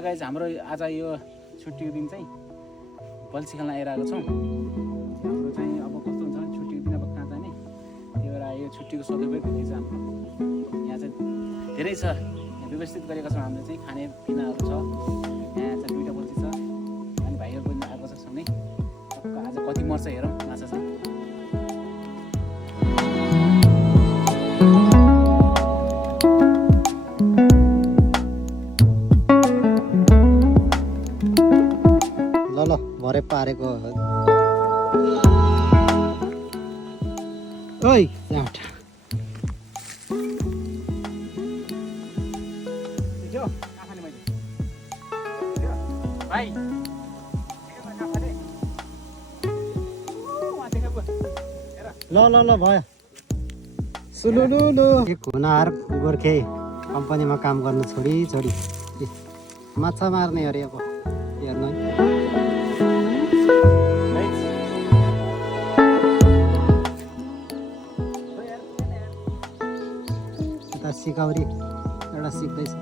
Guys हाम्रो आज यो छुट्टीको दिन चाहिँ बल्छी खेल्न आइरहेको छौँ। हाम्रो चाहिँ अब कस्तो हुन्छ भने छुट्टीको दिन अब कहाँ जाने, त्यही भएर यो छुट्टीको सदुपयोग हुँदैछ हाम्रो। यहाँ चाहिँ धेरै छ, यहाँ व्यवस्थित गरेका छौँ हामीले चाहिँ खानेपिनाहरू छ। यहाँ चाहिँ 2टा बल्छी छ अनि भाइहरू पनि आएको छ सँगै। आज कति मर्छ हेरौँ माछा चाहिँ। ल भरे पारेको ओइ जाट भाइ ल भयो सुलुलुलु एक हुनहार गोर्खे कम्पनीमा काम गर्न छोडी माछा मार्ने अरे अब हेर्नु यता सिकाउरी एउटा सिक्दैछ।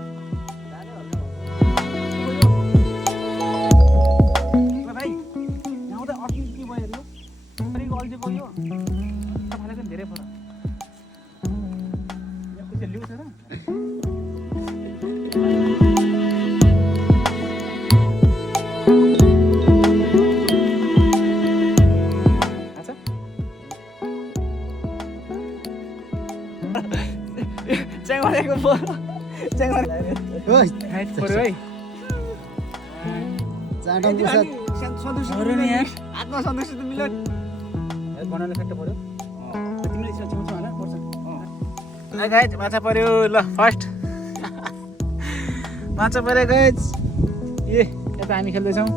धेरै फरक माछा पर्यो। ल फर्स्ट माछा पर्यो गाइज। ए यता हामी खेल्दैछौँ।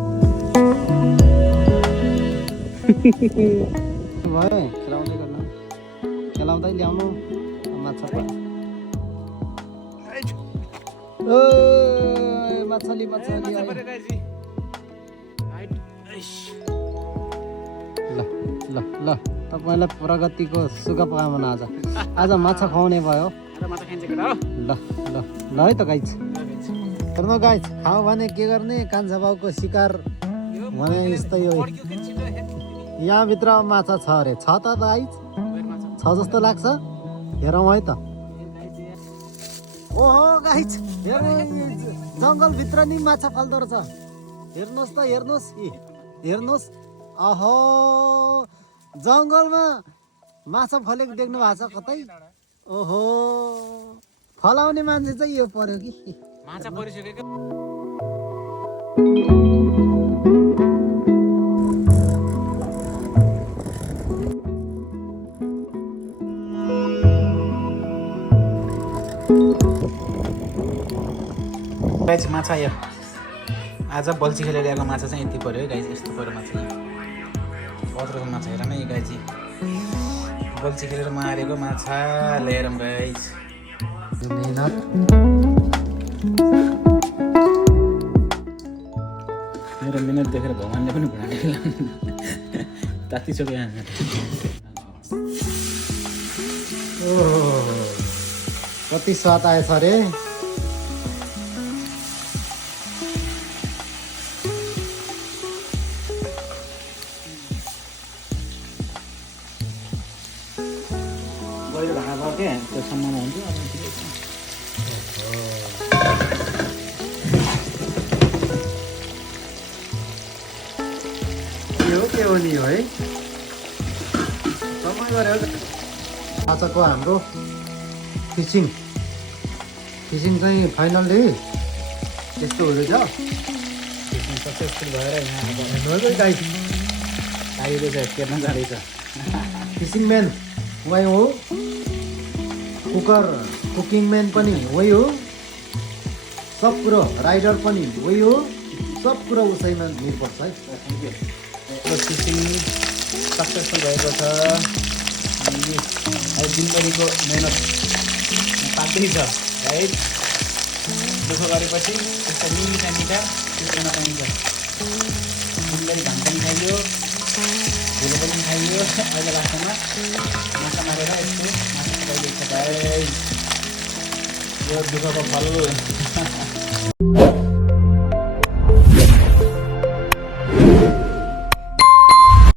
भयो खेलाउँदै गर्नु खेलाउँदै ल्याउनु माछा मछली ल तपाईँलाई प्रगतिको शुभकामना। आज माछा खुवाउने भयो। ल है त गाइज हेर्नु गाइज खाऊ भने के गर्ने कान्छा बाउको शिकार भने यस्तै हो। यहाँभित्र माछा छ अरे छ त गाइज छ जस्तो लाग्छ हेरौँ है त। ओहो गाइज हेर्नु जङ्गलभित्र नि माछा फाल्दो रहेछ। हेर्नुहोस् त हेर्नुहोस् अहो जङ्गलमा माछा फलेको देख्नु भएको छ कतै? ओहो फलाउने मान्छे चाहिँ यो पर्यो कि माछा परिसकेको। गाइज माछा यो आज बल्छी खेलेर ल्याएको माछा चाहिँ यति पर्यो है गाइज। यस्तो पर्यो माछा कत्रोको माछा हेर न गाइज। बल्छी खेलेर मारेको माछा ल्याएर गाइज। मेरो मिहिनेत देखेर भगवान्ले पनि घुँडा ताती छोड्यो यहाँ। कति स्वाद आएछ अरे। त्यो सम्ममा हुन्छ। यो के हो नि है समय गऱ्यो आजको हाम्रो फिसिङ चाहिँ फाइनल्ली यस्तो हुँदैछ। फिसिङ सक्सेसफुल भएर यहाँ अब गाइस आइरहेको छ हेर्न जाँदैछ। फिसिङ म्यान उहाँ हो, कुकिङ म्यान पनि वही हो, सब कुरो राइडर पनि वही हो, सब कुरो उसैमा निर्भर छ है। फिसिङ सक्सेसफुल भएको छ। अनि अहिले दिनभरिको मेहनत पाक्दै छ है। दुःख गरेपछि यस्तो मिठा खान पाइन्छ। दिनभरि घाम पनि खाइयो, धुलो पनि खाइयो। अहिले लास्टमा माछा मारेर यस्तो माछा खाइदिएको छ। यो दुःखको फल